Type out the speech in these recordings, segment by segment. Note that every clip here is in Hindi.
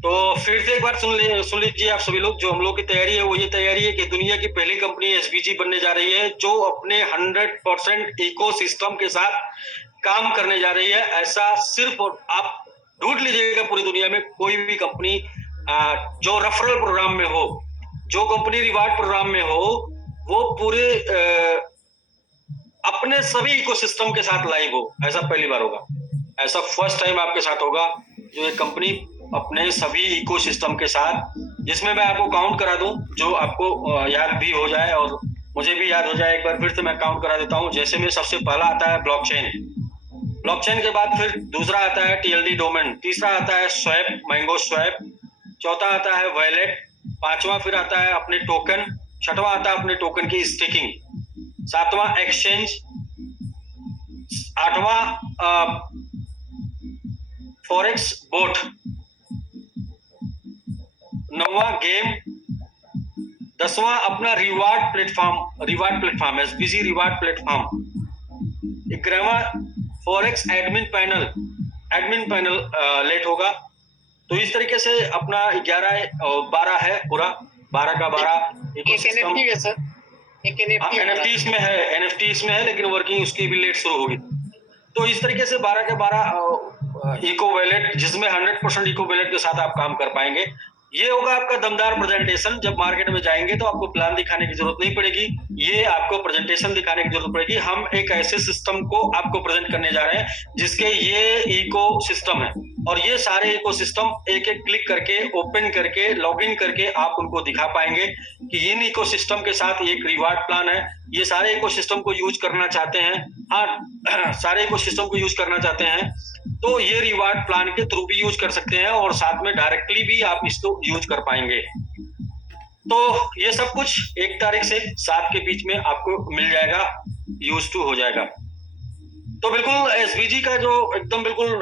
तो फिर से एक बार सुन लीजिए आप सभी लोग। जो हम लोग की तैयारी है वो ये तैयारी है कि दुनिया की पहली कंपनी एसबीजी बनने जा रही है, जो अपने 100% इकोसिस्टम के साथ काम करने जा रही है। ऐसा सिर्फ आप ढूंढ लीजिएगा पूरी दुनिया में कोई भी कंपनी जो रेफरल प्रोग्राम में हो, जो कंपनी रिवार्ड प्रोग्राम में हो, वो पूरे अपने सभी इकोसिस्टम के साथ लाइव हो। ऐसा पहली बार होगा, ऐसा फर्स्ट टाइम आपके साथ होगा जो एक कंपनी अपने सभी इकोसिस्टम के साथ, जिसमें मैं आपको काउंट करा दूं जो आपको याद भी हो जाए और मुझे भी याद हो जाए। एक बार फिर से मैं काउंट करा देता हूं। जैसे में सबसे पहला आता है ब्लॉकचेन, ब्लॉकचेन के बाद फिर दूसरा आता है टीएलडी डोमेन, तीसरा आता है स्वैप, मैंगो स्वैप, चौथा आता है वैलेट, पांचवा फिर आता है अपने टोकन, छठवां आता है अपने टोकन की स्टेकिंग, सातवां एक्सचेंज, आठवां फॉरेक्स बोट, नौवां गेम, दसवां अपना reward platform SBG reward platform, 11वां फॉरेक्स एडमिन पैनल लेट होगा। तो इस तरीके से अपना 11 और 12 है, पूरा 12 का 12 इकोसिस्टम है सर। एक एनएफटी इसमें है लेकिन वर्किंग उसकी भी लेट शुरू होगी। तो इस तरीके से 12 के 12 इको वैलेट, जिसमें 100% इको वैलेट के साथ आप काम कर पाएंगे। ये होगा आपका दमदार प्रेजेंटेशन। जब मार्केट में जाएंगे तो आपको प्लान दिखाने की जरूरत नहीं पड़ेगी, ये आपको प्रेजेंटेशन दिखाने की जरूरत पड़ेगी। हम एक ऐसे सिस्टम को आपको प्रेजेंट करने जा रहे हैं जिसके ये इको सिस्टम है, और ये सारे इको सिस्टम एक एक क्लिक करके, ओपन करके, लॉग इन करके आप उनको दिखा पाएंगे कि इन इको सिस्टम के साथ एक रिवार्ड प्लान है। ये सारे इको सिस्टम को यूज करना चाहते हैं, हाँ सारे इको सिस्टम को यूज करना चाहते हैं तो ये रिवार्ड प्लान के थ्रू भी यूज कर सकते हैं, और साथ में डायरेक्टली भी आप इसको यूज कर पाएंगे। तो ये सब कुछ 1 तारीख से 7 के बीच में आपको मिल जाएगा, यूज टू हो जाएगा। तो बिल्कुल एसबीजी का जो एकदम बिल्कुल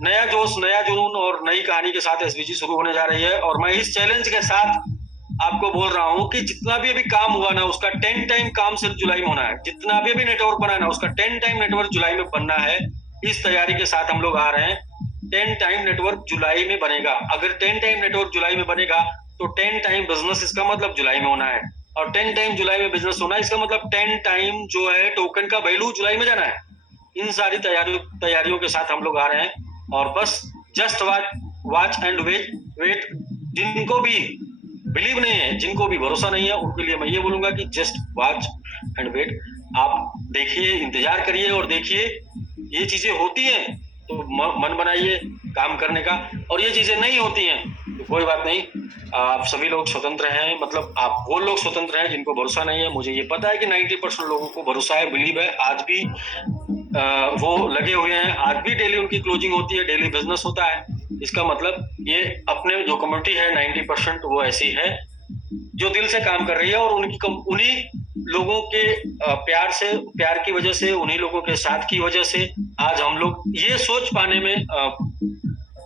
नया जोश, नया जुनून और नई कहानी के साथ एसबीजी शुरू होने जा रही है। और मैं इस चैलेंज के साथ आपको बोल रहा हूं कि जितना भी अभी काम हुआ ना, उसका 10 टाइम काम सिर्फ जुलाई में होना है। जितना भी अभी नेटवर्क बना ना, उसका 10 टाइम नेटवर्क जुलाई में बनना है। इस तैयारी के साथ हम लोग आ रहे हैं। 10 टाइम नेटवर्क जुलाई में बनेगा। अगर 10 टाइम नेटवर्क जुलाई में बनेगा तो 10 टाइम बिजनेस, इसका मतलब जुलाई में होना है। और 10 टाइम जुलाई में बिजनेस होना है, इसका मतलब 10 टाइम जो है टोकन का वैल्यू जुलाई में जाना है। इन सारी तैयारियों के साथ हम लोग आ रहे हैं, और बस जस्ट वॉच एंड वेट। जिनको भी बिलीव नहीं है, जिनको भी भरोसा नहीं है, उनके लिए मैं ये बोलूंगा कि जस्ट वॉच एंड वेट। आप देखिए, इंतजार करिए और देखिए। ये चीजें होती हैं तो मन बनाइए काम करने का, और ये चीजें नहीं होती हैं तो कोई बात नहीं। आप सभी लोग स्वतंत्र हैं, मतलब आप वो लोग स्वतंत्र हैं जिनको भरोसा नहीं है। मुझे ये पता है कि 90% लोगों को भरोसा है, बिलीव है। आज भी वो लगे हुए हैं, आज भी डेली उनकी क्लोजिंग होती है, डेली बिजनेस होता है। इसका मतलब ये अपने जो कम्युनिटी है 90% वो ऐसी है जो दिल से काम कर रही है, और उन्हीं लोगों के प्यार की वजह से, उन्हीं लोगों के साथ की वजह से आज हम लोग ये सोच पाने में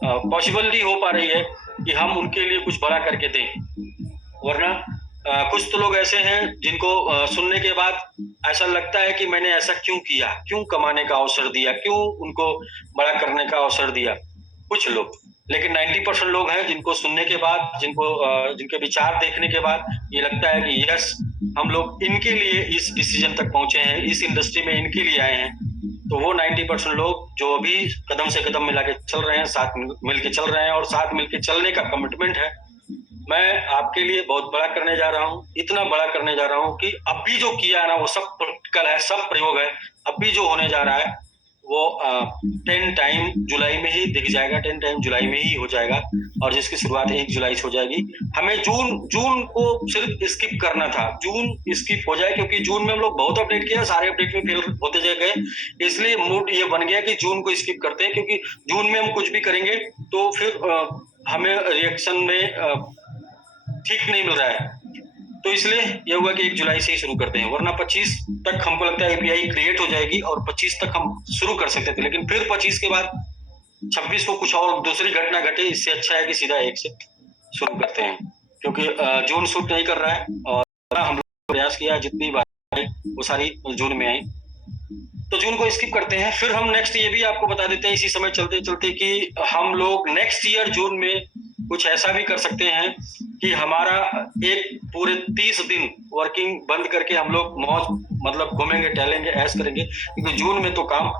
पॉसिबिलिटी हो पा रही है कि हम उनके लिए कुछ बड़ा करके दें। वरना कुछ तो लोग ऐसे हैं जिनको सुनने के बाद ऐसा लगता है कि मैंने ऐसा क्यों किया, क्यों कमाने का अवसर दिया, क्यों उनको बड़ा करने का अवसर दिया, कुछ लोग। लेकिन 90% लोग हैं जिनको सुनने के बाद, जिनके विचार देखने के बाद ये लगता है कि यस, हम लोग इनके लिए इस डिसीजन तक पहुंचे हैं, इस इंडस्ट्री में इनके लिए आए हैं। तो वो 90% लोग जो अभी कदम से कदम मिला के चल रहे हैं, साथ मिलके चल रहे हैं, और साथ मिलके चलने का कमिटमेंट है। मैं आपके लिए बहुत बड़ा करने जा रहा हूँ, इतना बड़ा करने जा रहा हूँ कि अभी जो किया है ना वो सब प्रैक्टिकल है, सब प्रयोग है। अभी जो होने जा रहा है वो 10 टाइम जुलाई में ही दिख जाएगा, 10 टाइम जुलाई में ही हो जाएगा, और जिसकी शुरुआत 1 जुलाई से हो जाएगी। हमें जून को सिर्फ स्किप करना था, जून स्किप हो जाए, क्योंकि जून में हम लोग बहुत अपडेट किया, सारे अपडेट में फेल होते जा गए। इसलिए मूड ये बन गया कि जून को स्किप करते हैं, क्योंकि जून में हम कुछ भी करेंगे तो फिर हमें रिएक्शन में ठीक नहीं मिल रहा है। तो इसलिए यह हुआ कि 1 जुलाई से ही शुरू करते हैं, वरना 25 तक हमको लगता है एपीआई क्रिएट हो जाएगी और 25 तक हम शुरू कर सकते थे। लेकिन फिर 25 के बाद 26 को कुछ और दूसरी घटना घटे, इससे अच्छा है कि सीधा 1 से शुरू करते हैं, क्योंकि जून शूट नहीं कर रहा है। और हम लोग प्रयास किया, जितनी बात वो सारी जून में आई। तो जून को स्किप करते हैं। फिर हम नेक्स्ट ये भी आपको बता देते हैं इसी समय चलते चलते कि हम लोग नेक्स्ट ईयर जून में कुछ ऐसा भी कर सकते हैं कि हमारा एक पूरे 30 दिन वर्किंग बंद करके हम लोग मौज मतलब घूमेंगे, टहलेंगे, ऐश करेंगे, क्योंकि जून में तो काम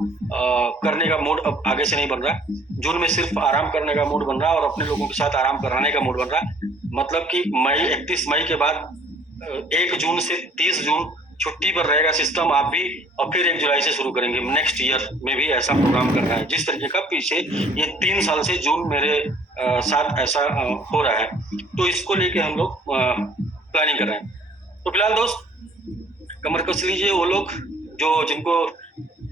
करने का मूड अब आगे से नहीं बन रहा। जून में सिर्फ आराम करने का मूड बन रहा है और अपने लोगों के साथ आराम कराने का मूड बन रहा है। मतलब कि 31 मई के बाद 1 जून से 30 जून छुट्टी पर रहेगा सिस्टम, आप भी, और फिर 1 जुलाई से शुरू करेंगे। नेक्स्ट ईयर में भी ऐसा प्रोग्राम करना है। जिस तरीके का पीछे ये 3 साल से जून मेरे साथ ऐसा हो रहा है, तो इसको लेके हम लोग प्लानिंग कर रहे हैं। तो फिलहाल दोस्त कमर कस लीजिए वो लोग जो जिनको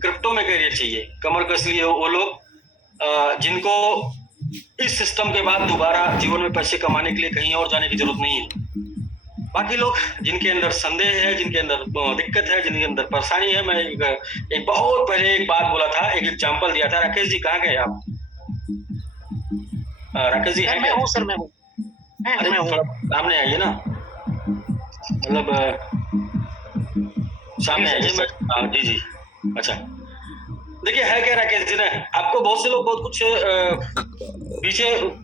क्रिप्टो में करियर चाहिए, कमर कस लीजिए वो लोग जिनको इस सिस्टम के बाद दोबारा जीवन में पैसे कमाने के लिए कहीं और जाने की जरूरत नहीं है। बाकी लोग जिनके अंदर संदेह है, जिनके अंदर दिक्कत है, जिनके अंदर परेशानी है, मैं एक बहुत पहले एक बात बोला था, एक एग्जांपल दिया था। राकेश जी कहाँ गए आप? राकेश जी हैं? मैं हूँ सर, मैं हूँ। थोड़ा सामने आइए ना, मतलब सामने आइए। मैं जी जी अच्छा, देखिए है क्या राकेश जी ने आपको बहुत से लोग बहुत कुछ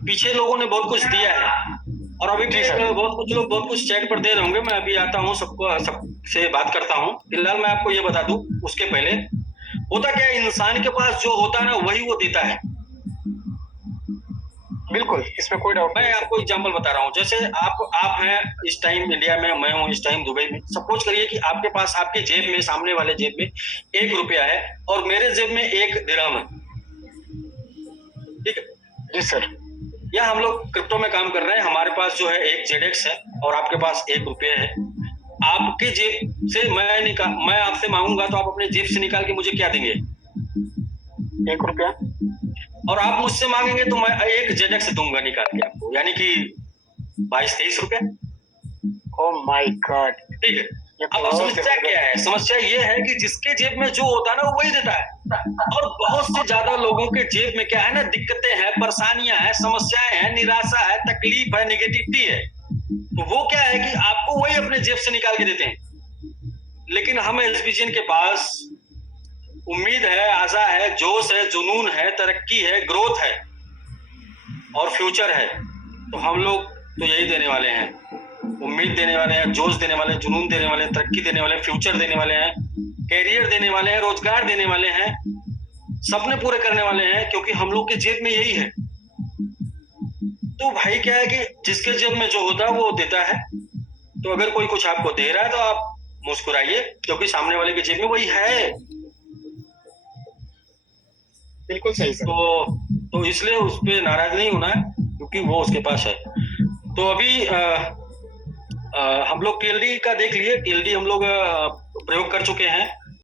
पीछे लोगों ने बहुत कुछ दिया है और अभी भी बहुत कुछ लोग बहुत कुछ चैट पर दे रहे होंगे। मैं अभी आता हूँ, सबसे बात करता हूँ। फिलहाल मैं आपको ये बता दूं, उसके पहले होता क्या है, इंसान के पास जो होता है ना वही वो देता है। बिल्कुल, इसमें कोई डाउट नहीं। मैं आपको एग्जांपल बता रहा हूँ। जैसे आप हैं इस टाइम इंडिया में, मैं हूँ इस टाइम दुबई में। सपोज करिए कि आपके पास आपके जेब में, सामने वाले जेब में 1 रुपया है और मेरे जेब में 1 दिरहम है, ठीक है? जी सर। या हम लोग क्रिप्टो में काम कर रहे हैं, हमारे पास जो है 1 ZX है और आपके पास 1 रुपया है। आपके जेब से मैं आपसे मांगूंगा तो आप अपने जेब से निकाल के मुझे क्या देंगे? 1 रुपया। और आप मुझसे मांगेंगे तो मैं 1 ZX दूंगा निकाल के आपको, यानी कि 22-23 रुपया। ओह माय गॉड, ठीक है। अब समस्या क्या है? समस्या ये है कि जिसके जेब में जो होता है ना वही देता है, और बहुत से ज्यादा लोगों के जेब में क्या है ना, दिक्कतें हैं, परेशानियां हैं, समस्याएं हैं, निराशा है, तकलीफ है, निगेटिविटी है। तो वो क्या है कि आपको वही अपने जेब से निकाल के देते हैं। लेकिन हम एसबीजीएन के पास उम्मीद है, आशा है, जोश है, जुनून है, तरक्की है, ग्रोथ है और फ्यूचर है। तो हम लोग तो यही देने वाले हैं, उम्मीद देने वाले हैं, जोश देने वाले हैं, जुनून देने वाले हैं, तरक्की देने वाले हैं, फ्यूचर देने वाले हैं, कैरियर देने वाले हैं, रोजगार देने वाले हैं, सपने पूरे करने वाले हैं, क्योंकि हम लोग के जेब में यही है। तो भाई क्या है कि जिसके जेब में जो होता है वो देता है। तो अगर कोई कुछ आपको दे रहा है तो आप मुस्कुराइए, क्योंकि सामने वाले के जेब में वही है। बिल्कुल सही सर। तो इसलिए उस पर नाराज नहीं होना है, क्योंकि वो उसके पास है। तो अभी हम लोग TLD का देख लिए, TLD हम लोग प्रयोग कर चुके हैं।